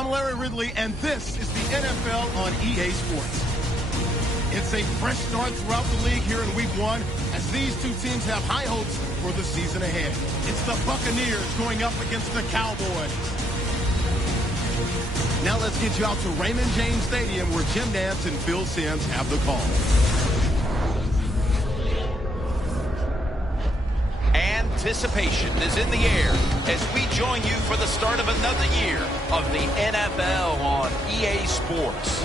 I'm Larry Ridley, and this is the NFL on EA Sports. It's a fresh start throughout the league here in Week 1 as these two teams have high hopes for the season ahead. It's the Buccaneers going up against the Cowboys. Now let's get you out to Raymond James Stadium where Jim Nantz and Phil Simms have the call. Anticipation is in the air as we join you for the start of another year of the NFL on EA Sports.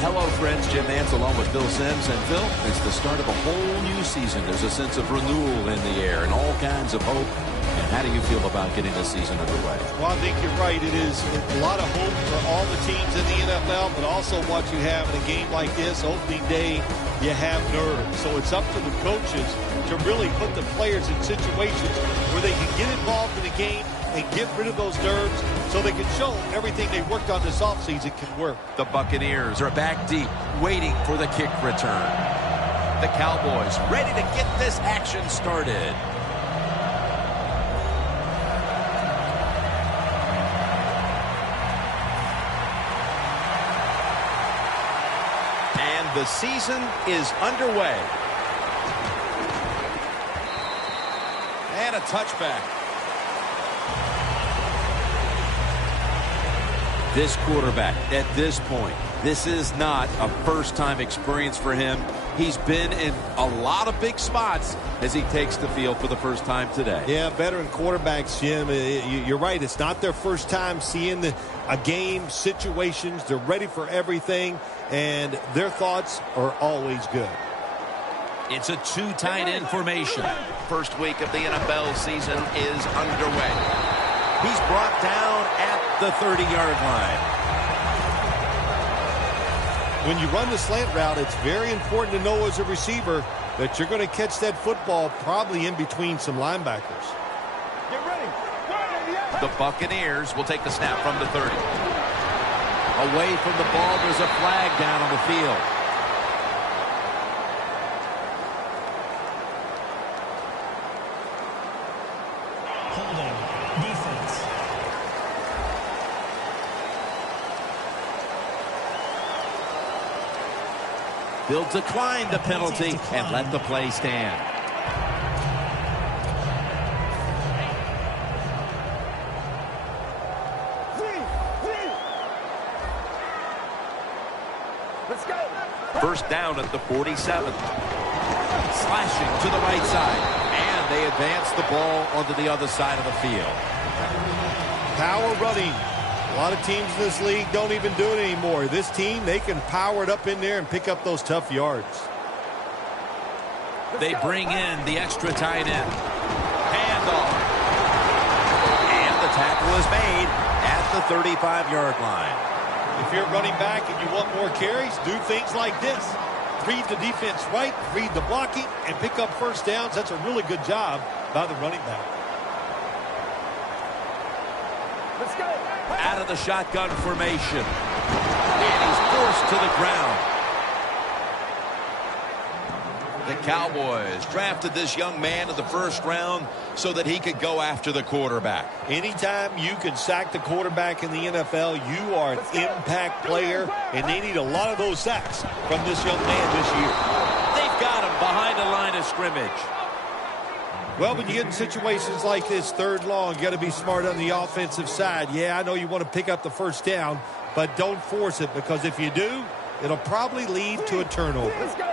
Hello, friends. Jim Nantz along with Phil Simms. And Phil, it's the start of a whole new season. There's a sense of renewal in the air and all kinds of hope. And how do you feel about getting the season underway? Well, I think you're right. It is a lot of hope for all the teams in the NFL, but also what you have in a game like this, opening day, you have nerves. So it's up to the coaches to really put the players in situations where they can get involved in the game and get rid of those nerves so they can show everything they worked on this offseason can work. The Buccaneers are back deep, waiting for the kick return. The Cowboys ready to get this action started. And the season is underway. And a touchback. This quarterback, at this point, this is not a first-time experience for him. He's been in a lot of big spots as he takes the field for the first time today. Yeah, veteran quarterbacks, Jim, you're right. It's not their first time seeing a game, situations. They're ready for everything, and their thoughts are always good. It's a two tight end formation. First week of the NFL season is underway. He's brought down at the 30-yard line. When you run the slant route, it's very important to know as a receiver that you're going to catch that football probably in between some linebackers. Get ready. The Buccaneers will take the snap from the 30. Away from the ball, there's a flag down on the field. Holding. Defense. They'll decline the penalty and let the play stand. Let's go. First down at the 47. Slashing to the right side. And they advance the ball onto the other side of the field. Power running. A lot of teams in this league don't even do it anymore. This team, they can power it up in there and pick up those tough yards. They bring in the extra tight end. Handoff. And the tackle is made at the 35-yard line. If you're running back and you want more carries, do things like this. Read the defense right, read the blocking, and pick up first downs. That's a really good job by the running back. Let's go. Out of the shotgun formation. And he's forced to the ground. The Cowboys drafted this young man in the first round so that he could go after the quarterback. Anytime you can sack the quarterback in the NFL, you are an impact player, and they need a lot of those sacks from this young man this year. They've got him behind the line of scrimmage. Well, when you get in situations like this, third long, you got to be smart on the offensive side. Yeah, I know you want to pick up the first down, but don't force it, because if you do, it'll probably lead to a turnover. Let's go.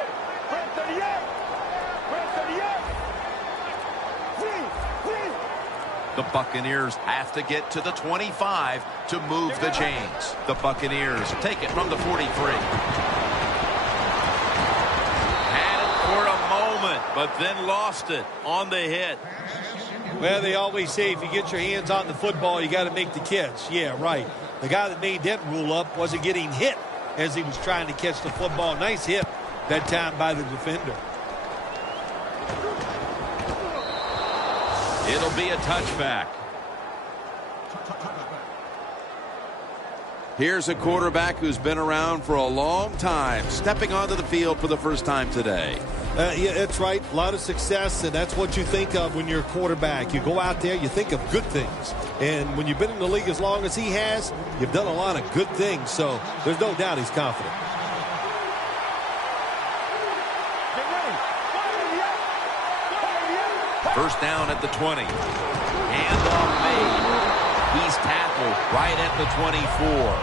The Buccaneers have to get to the 25 to move the chains. The Buccaneers take it from the 43. Had it for a moment, but then lost it on the hit. Well, they always say if you get your hands on the football, you got to make the catch. Yeah, right. The guy that made that rule up wasn't getting hit as he was trying to catch the football. Nice hit that time by the defender. It'll be a touchback. Here's a quarterback who's been around for a long time, stepping onto the field for the first time today. Yeah, that's right. A lot of success, and that's what you think of when you're a quarterback. You go out there, you think of good things. And when you've been in the league as long as he has, you've done a lot of good things. So there's no doubt he's confident. First down at the 20. Handoff made. He's tackled right at the 24.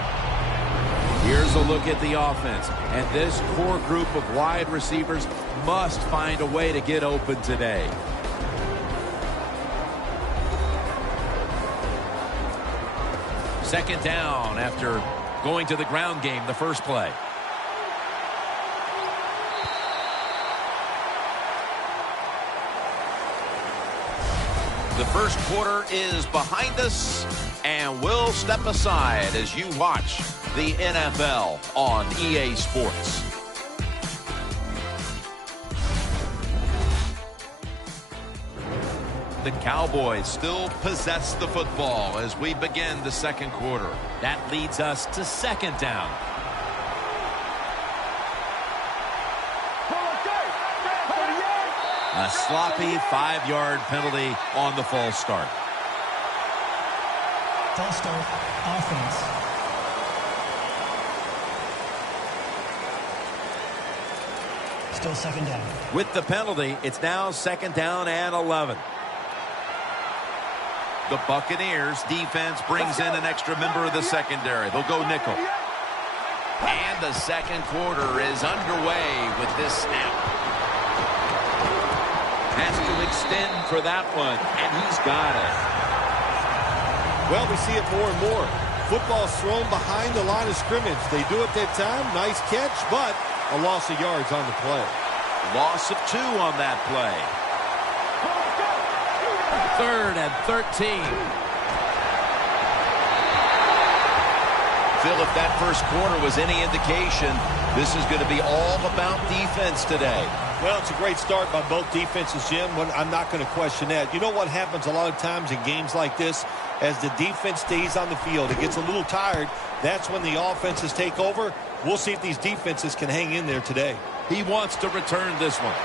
Here's a look at the offense. And this core group of wide receivers must find a way to get open today. Second down after going to the ground game the first play. The first quarter is behind us, and we'll step aside as you watch the NFL on EA Sports. The Cowboys still possess the football as we begin the second quarter. That leads us to second down. A sloppy 5-yard penalty on the false start. False start, offense. Still second down. With the penalty, it's now second down and 11. The Buccaneers defense brings in an extra member of the secondary. They'll go nickel. And the second quarter is underway with this snap. Has to extend for that one, and he's got it. Well, we see it more and more. Football's thrown behind the line of scrimmage. They do it that time. Nice catch, but a loss of yards on the play. Loss of 2 on that play. Third and 13. Phil, if that first quarter was any indication, this is going to be all about defense today. Well, it's a great start by both defenses, Jim. I'm not going to question that. You know what happens a lot of times in games like this? As the defense stays on the field, it gets a little tired. That's when the offenses take over. We'll see if these defenses can hang in there today. He wants to return this one.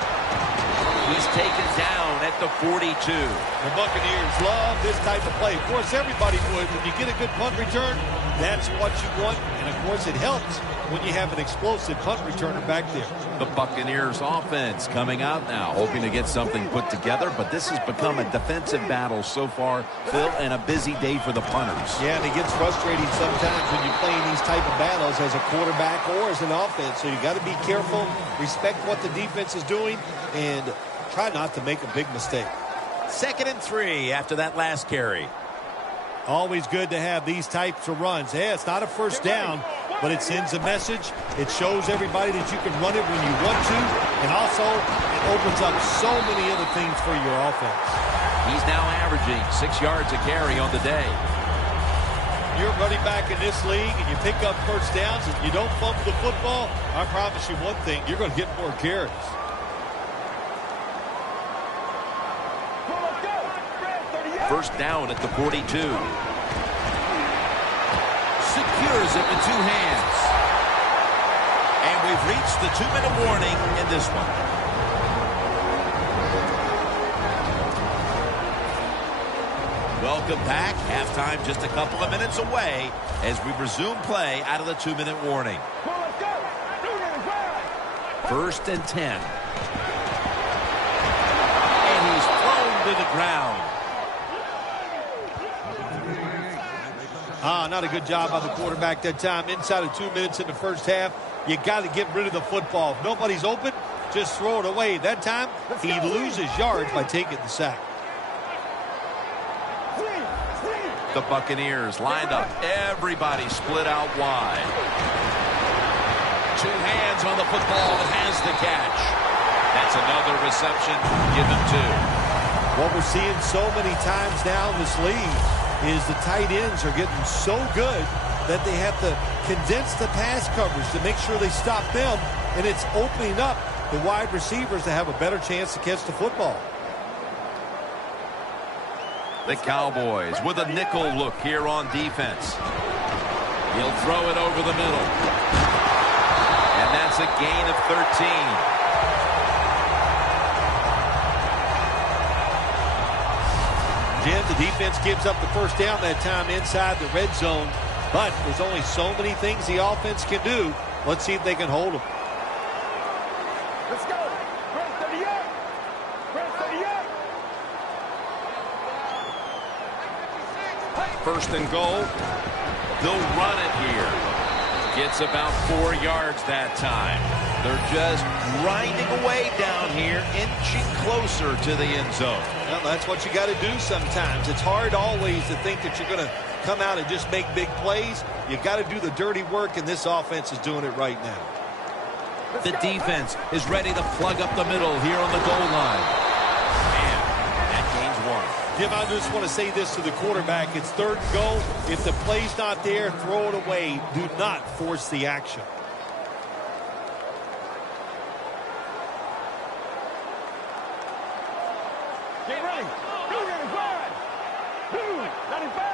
He's taken down at the 42. The Buccaneers love this type of play. Of course, everybody would. When you get a good punt return, that's what you want. And, of course, it helps when you have an explosive punt returner back there. The Buccaneers offense coming out now, hoping to get something put together, but this has become a defensive battle so far, Phil, and a busy day for the punters. Yeah, and it gets frustrating sometimes when you're playing these type of battles as a quarterback or as an offense. So you got to be careful, respect what the defense is doing, and try not to make a big mistake. 2nd and 3 after that last carry. Always good to have these types of runs. Yeah, it's not a first down, but it sends a message. It shows everybody that you can run it when you want to, and also it opens up so many other things for your offense. He's now averaging 6 yards a carry on the day. You're running back in this league, and you pick up first downs, and you don't fumble the football, I promise you one thing, you're going to get more carries. First down at the 42. Secures it with 2 hands. And we've reached the 2-minute warning in this one. Welcome back. Halftime just a couple of minutes away as we resume play out of the 2-minute warning. First and 10. And he's thrown to the ground. Not a good job by the quarterback that time. Inside of 2 minutes in the first half, you got to get rid of the football. If nobody's open, just throw it away. That time, he loses yards by taking the sack. The Buccaneers lined up. Everybody split out wide. 2 hands on the football and has the catch. That's another reception. Give him 2. What we're seeing so many times now in this league is the tight ends are getting so good that they have to condense the pass coverage to make sure they stop them, and it's opening up the wide receivers to have a better chance to catch the football. The Cowboys with a nickel look here on defense. He'll throw it over the middle. And that's a gain of 13. Jim, the defense gives up the first down that time inside the red zone, but there's only so many things the offense can do. Let's see if they can hold them. Let's go. Red 38. Red 38. First and goal. They'll run it here. Gets about 4 yards that time. They're just grinding away down here, inching closer to the end zone. Well, that's what you got to do sometimes. It's hard always to think that you're going to come out and just make big plays. You got to do the dirty work, and this offense is doing it right now. The defense is ready to plug up the middle here on the goal line. And that gains 1. Jim, I just want to say this to the quarterback. It's third and goal. If the play's not there, throw it away. Do not force the action. Get ready. 295. 295.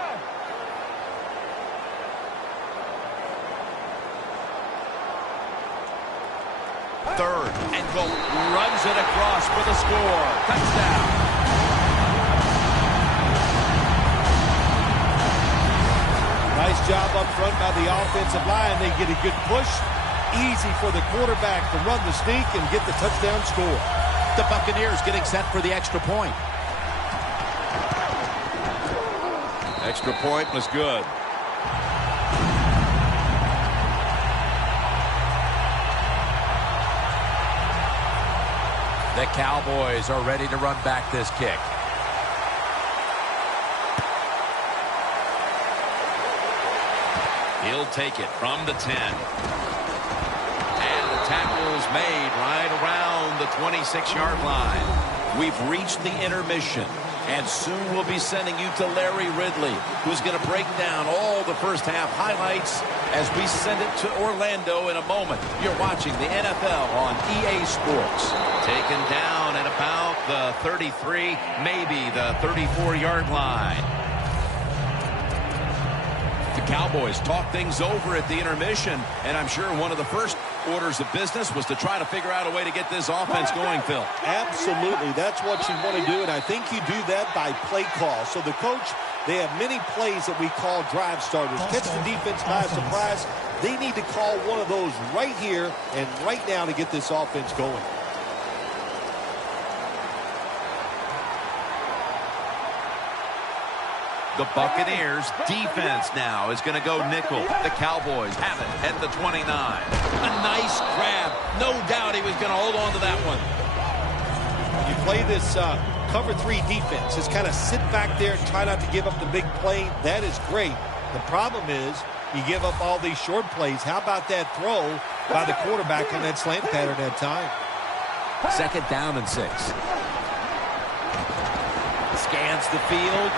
Third and goal. Runs it across for the score. Touchdown. Nice job up front by the offensive line. They get a good push. Easy for the quarterback to run the sneak and get the touchdown score. The Buccaneers getting set for the extra point. Extra point was good. The Cowboys are ready to run back this kick. He'll take it from the 10. And the tackle's made right around the 26-yard line. We've reached the intermission. And soon we'll be sending you to Larry Ridley, who's going to break down all the first half highlights as we send it to Orlando in a moment. You're watching the NFL on EA Sports. Taken down at about the 33, maybe the 34-yard line. The Cowboys talk things over at the intermission, and I'm sure one of the first orders of business was to try to figure out a way to get this offense going, Phil. Absolutely. That's what you want to do, and I think you do that by play call. So the coach, they have many plays that we call drive starters. Catch the defense by surprise. They need to call one of those right here and right now to get this offense going. The Buccaneers defense now is going to go nickel. The Cowboys have it at the 29. A nice grab. No doubt he was going to hold on to that one. You play this cover 3 defense. Just kind of sit back there and try not to give up the big play. That is great. The problem is you give up all these short plays. How about that throw by the quarterback on that slant pattern that time? Second down and 6. Scans the field.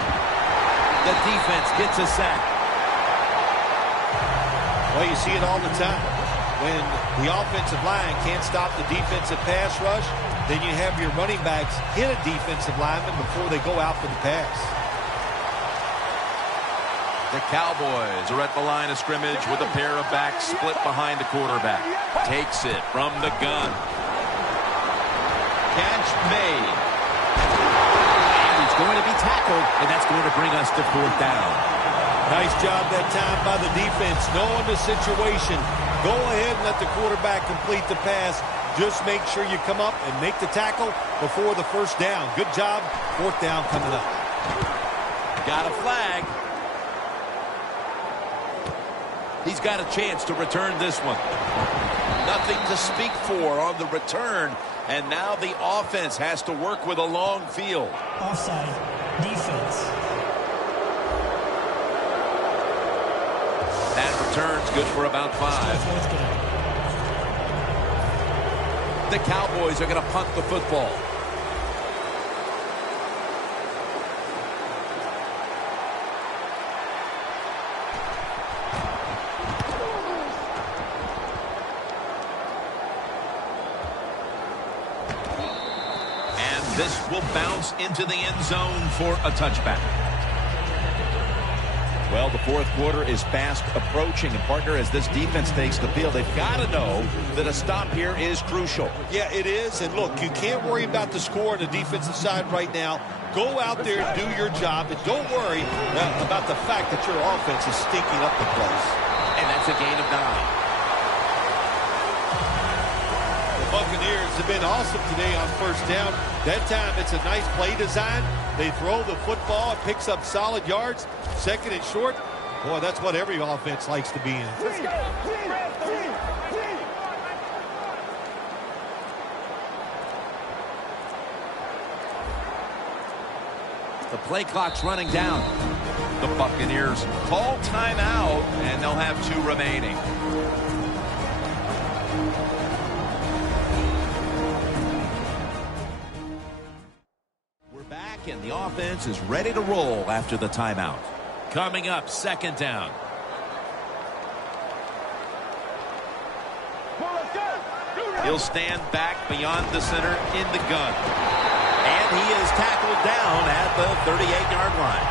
The defense gets a sack. Well, you see it all the time. When the offensive line can't stop the defensive pass rush, then you have your running backs hit a defensive lineman before they go out for the pass. The Cowboys are at the line of scrimmage with a pair of backs split behind the quarterback. Takes it from the gun. Catch made. Going to be tackled, and that's going to bring us to 4th down. Nice job that time by the defense, knowing the situation. Go ahead and let the quarterback complete the pass. Just make sure you come up and make the tackle before the first down. Good job. 4th down coming up. Got a flag. He's got a chance to return this one. Nothing to speak for on the return. And now the offense has to work with a long field. Offside. Defense. That return's good for about 5. The Cowboys are going to punt the football. This will bounce into the end zone for a touchback. Well, the fourth quarter is fast approaching. And, partner, as this defense takes the field, they've got to know that a stop here is crucial. Yeah, it is. And, look, you can't worry about the score on the defensive side right now. Go out there and do your job. And don't worry about the fact that your offense is stinking up the place. And that's a gain of 9. The Buccaneers have been awesome today on first down. That time, it's a nice play design. They throw the football. It picks up solid yards. Second and short. Boy, that's what every offense likes to be in. Let's go. The play clock's running down. The Buccaneers call timeout, and they'll have 2 remaining. We're back, and the offense is ready to roll after the timeout. Coming up, second down. He'll stand back beyond the center in the gun. And he is tackled down at the 38-yard line.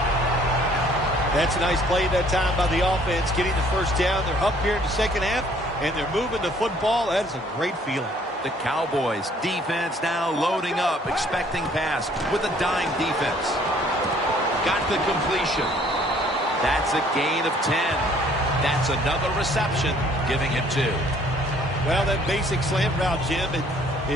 That's a nice play that time by the offense, getting the first down. They're up here in the second half, and they're moving the football. That is a great feeling. The Cowboys defense now loading up, expecting pass with a dime defense. Got the completion. That's a gain of 10. That's another reception, giving him 2. Well, that basic slant route, Jim, it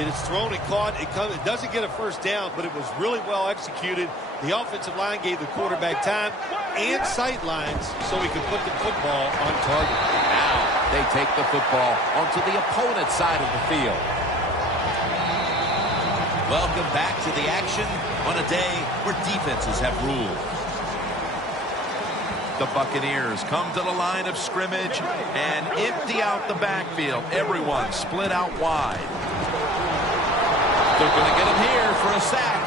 is thrown and caught. It doesn't get a first down, but it was really well executed. The offensive line gave the quarterback time and sight lines so he could put the football on target. Now they take the football onto the opponent's side of the field. Welcome back to the action on a day where defenses have ruled. The Buccaneers come to the line of scrimmage and empty out the backfield. Everyone split out wide. They're going to get him here for a sack.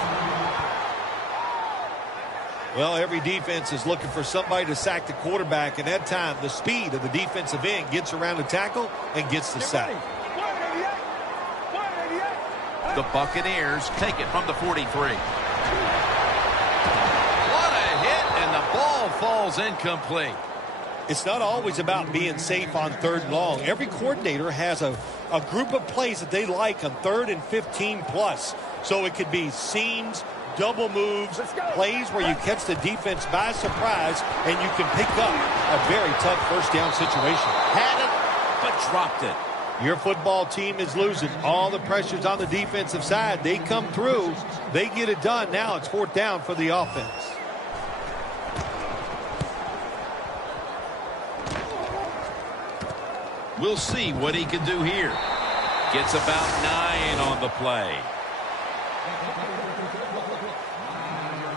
Well, every defense is looking for somebody to sack the quarterback, and that time the speed of the defensive end gets around the tackle and gets the sack. The Buccaneers take it from the 43. And the ball falls incomplete. It's not always about being safe on third and long. Every coordinator has a group of plays that they like on 3rd and 15 plus. So it could be seams, double moves, plays where you catch the defense by surprise and you can pick up a very tough first down situation. Had it, but dropped it. Your football team is losing. All the pressure's on the defensive side. They come through. They get it done. Now it's 4th down for the offense. We'll see what he can do here. Gets about 9 on the play.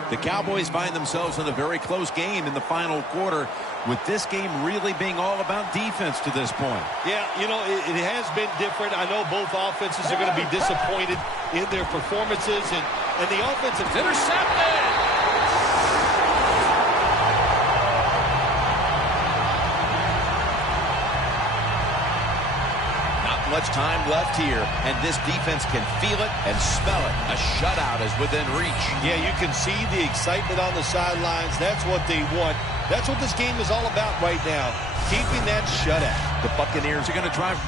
The Cowboys find themselves in a very close game in the final quarter, with this game really being all about defense to this point. Yeah, you know, it has been different. I know both offenses are going to be disappointed in their performances, and the offensive Intercepted! Much time left here, and this defense can feel it and smell it. A shutout is within reach. Yeah, you can see the excitement on the sidelines. That's what they want. That's what this game is all about right now, keeping that shutout. The Buccaneers are going to drive.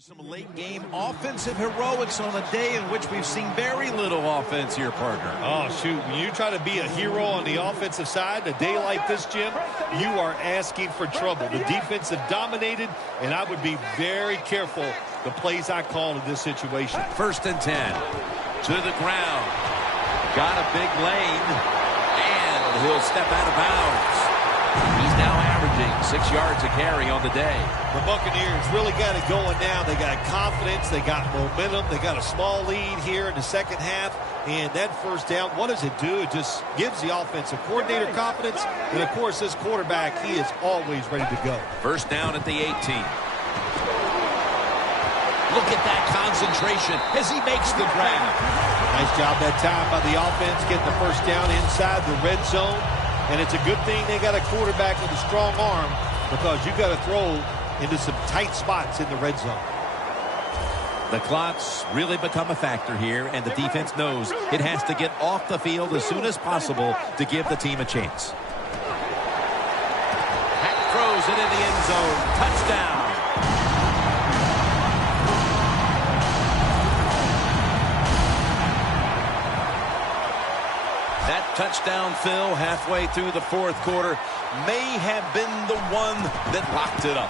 Some late game offensive heroics on a day in which we've seen very little offense here, partner. Oh, shoot. When you try to be a hero on the offensive side, a day like this, Jim, you are asking for trouble. The defense have dominated, and I would be very careful the plays I call in this situation. 1st and 10. to the ground. Got a big lane, and he'll step out of bounds. He's now averaging 6 yards a carry on the day. The Buccaneers really got it going now. They got confidence. They got momentum. They got a small lead here in the second half. And that first down, what does it do? It just gives the offensive coordinator confidence. And, of course, this quarterback, he is always ready to go. First down at the 18. Look at that concentration as he makes the grab. Nice job that time by the offense, getting the first down inside the red zone. And it's a good thing they got a quarterback with a strong arm, because you got to throw into some tight spots in the red zone. The clock's really become a factor here, and the defense knows it has to get off the field as soon as possible to give the team a chance. Hack throws it in the end zone. Touchdown. That touchdown, Phil, halfway through the fourth quarter, may have been the one that locked it up.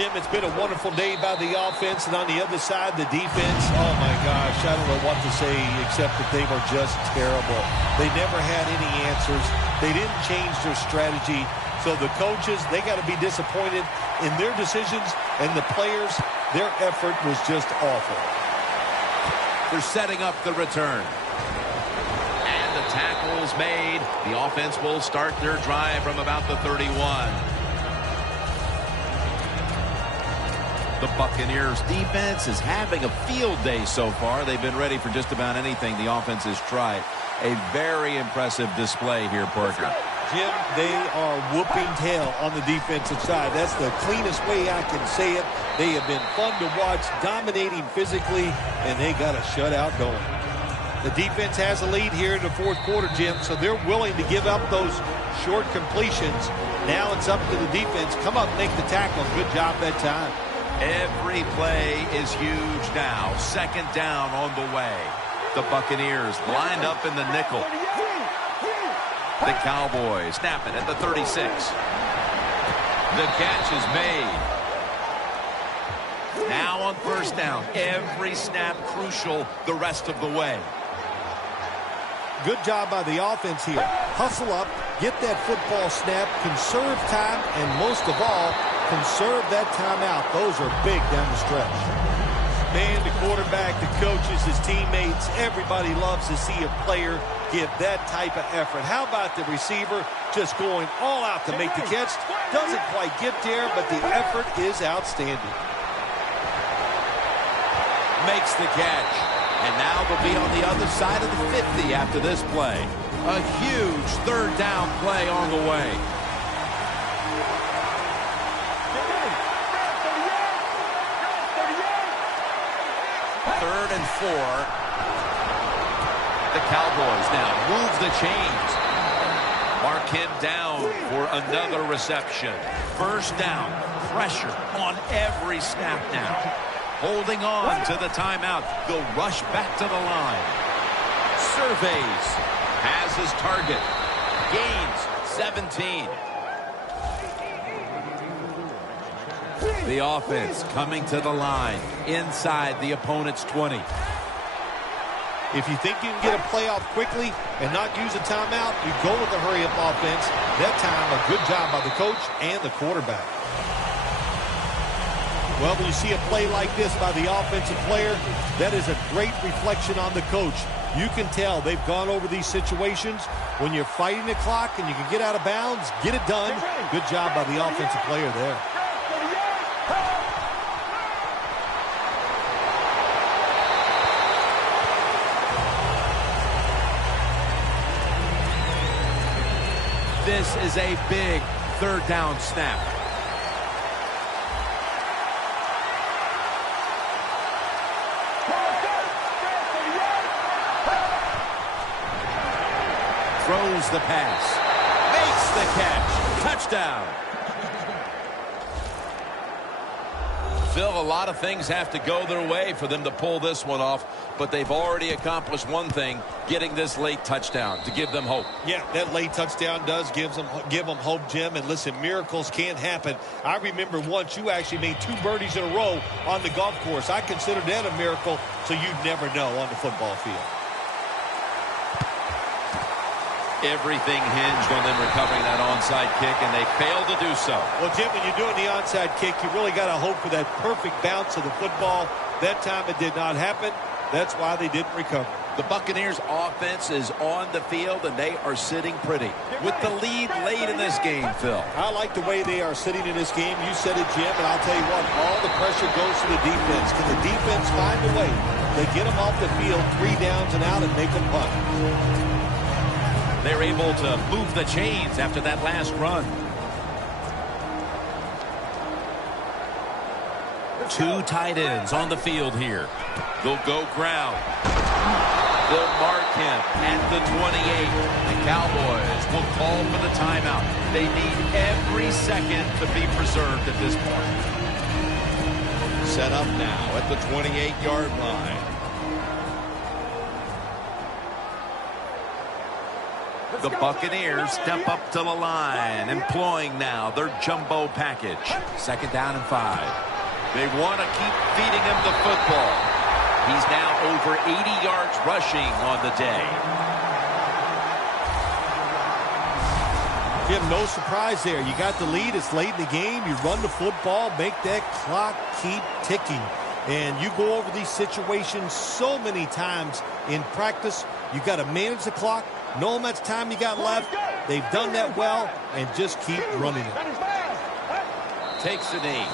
Jim, it's been a wonderful day by the offense, and on the other side, the defense, oh my gosh, I don't know what to say except that they were just terrible. They never had any answers. They didn't change their strategy. So the coaches, they got to be disappointed in their decisions, and the players, their effort was just awful. They're setting up the return. And the tackle's made. The offense will start their drive from about the 31. The Buccaneers defense is having a field day so far. They've been ready for just about anything the offense has tried. A very impressive display here, Parker. Jim, they are whooping tail on the defensive side. That's the cleanest way I can say it. They have been fun to watch, dominating physically, and they got a shutout going. The defense has a lead here in the fourth quarter, Jim, so they're willing to give up those short completions. Now it's up to the defense. Come up and make the tackle. Good job that time. Every play is huge now. Second down on the way. The Buccaneers lined up in the nickel. The Cowboys snap it at the 36. The catch is made. Now on first down. Every snap crucial the rest of the way. Good job by the offense here. Hustle up, get that football snap, conserve time, and most of all, conserve that timeout. Those are big down the stretch. Man, the quarterback, the coaches, his teammates, everybody loves to see a player give that type of effort. How about the receiver just going all out to make the catch? Doesn't quite get there, but the effort is outstanding. Makes the catch. And now they'll be on the other side of the 50 after this play. A huge third down play on the way. Third and 4. The Cowboys now move the chains. Mark him down for another reception. First down. Pressure on every snap now. Holding on to the timeout. They'll rush back to the line. Surveys. Has his target. Gains 17. The offense coming to the line inside the opponent's 20. If you think you can get a play off quickly and not use a timeout, you go with the hurry-up offense. That time, a good job by the coach and the quarterback. Well, when you see a play like this by the offensive player, that is a great reflection on the coach. You can tell they've gone over these situations. When you're fighting the clock and you can get out of bounds, get it done. Good job by the offensive player there. This is a big third down snap. Throws the pass. Makes the catch. Touchdown. Phil, a lot of things have to go their way for them to pull this one off, but they've already accomplished one thing, getting this late touchdown to give them hope. Yeah, that late touchdown does give them hope, Jim. And listen, miracles can happen. I remember once you actually made 2 birdies in a row on the golf course. I consider that a miracle, so you'd never know on the football field. Everything hinged on them recovering that onside kick, and they failed to do so. Well, Jim, when you're doing the onside kick, you really got to hope for that perfect bounce of the football. That time it did not happen. That's why they didn't recover. The Buccaneers offense is on the field, and they are sitting pretty with the lead late in this game, Phil. I like the way they are sitting in this game. You said it, Jim, and I'll tell you what, all the pressure goes to the defense. Can the defense find a way to get them off the field 3 downs and out and make them punt? They're able to move the chains after that last run. 2 tight ends on the field here. They'll go ground. They'll mark him at the 28. The Cowboys will call for the timeout. They need every second to be preserved at this point. Set up now at the 28-yard line. The Buccaneers step up to the line, employing now their jumbo package. 2nd down and 5. They want to keep feeding him the football. He's now over 80 yards rushing on the day. Jim, no surprise there. You got the lead. It's late in the game. You run the football, make that clock keep ticking. And you go over these situations so many times in practice. You got to manage the clock, know how much time you got left. They've done that well, and just keep running it. Takes the knee.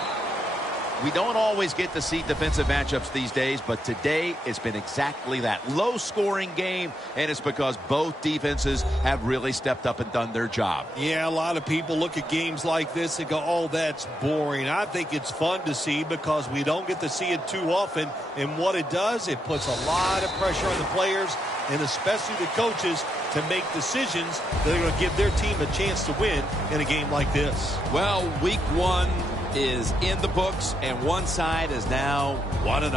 We don't always get to see defensive matchups these days, but today it's been exactly that. Low-scoring game, and it's because both defenses have really stepped up and done their job. Yeah, a lot of people look at games like this and go, oh, that's boring. I think it's fun to see because we don't get to see it too often, and what it does, it puts a lot of pressure on the players and especially the coaches to make decisions that are going to give their team a chance to win in a game like this. Well, week 1 is in the books, and one side is now 1-0.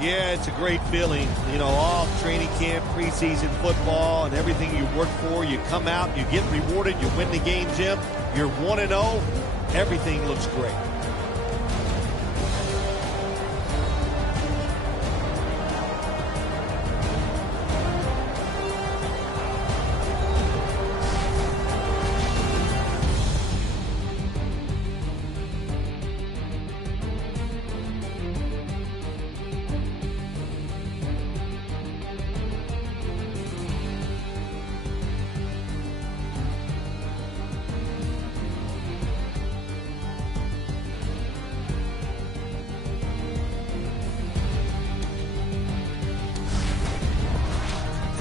Yeah, it's a great feeling. You know, off training camp, preseason football, and everything you work for. You come out, you get rewarded, you win the game, Jim. You're 1-0. Everything looks great.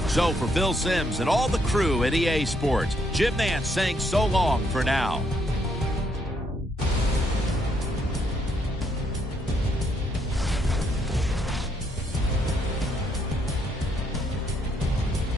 So for Phil Simms and all the crew at EA Sports, Jim Nance saying so long for now.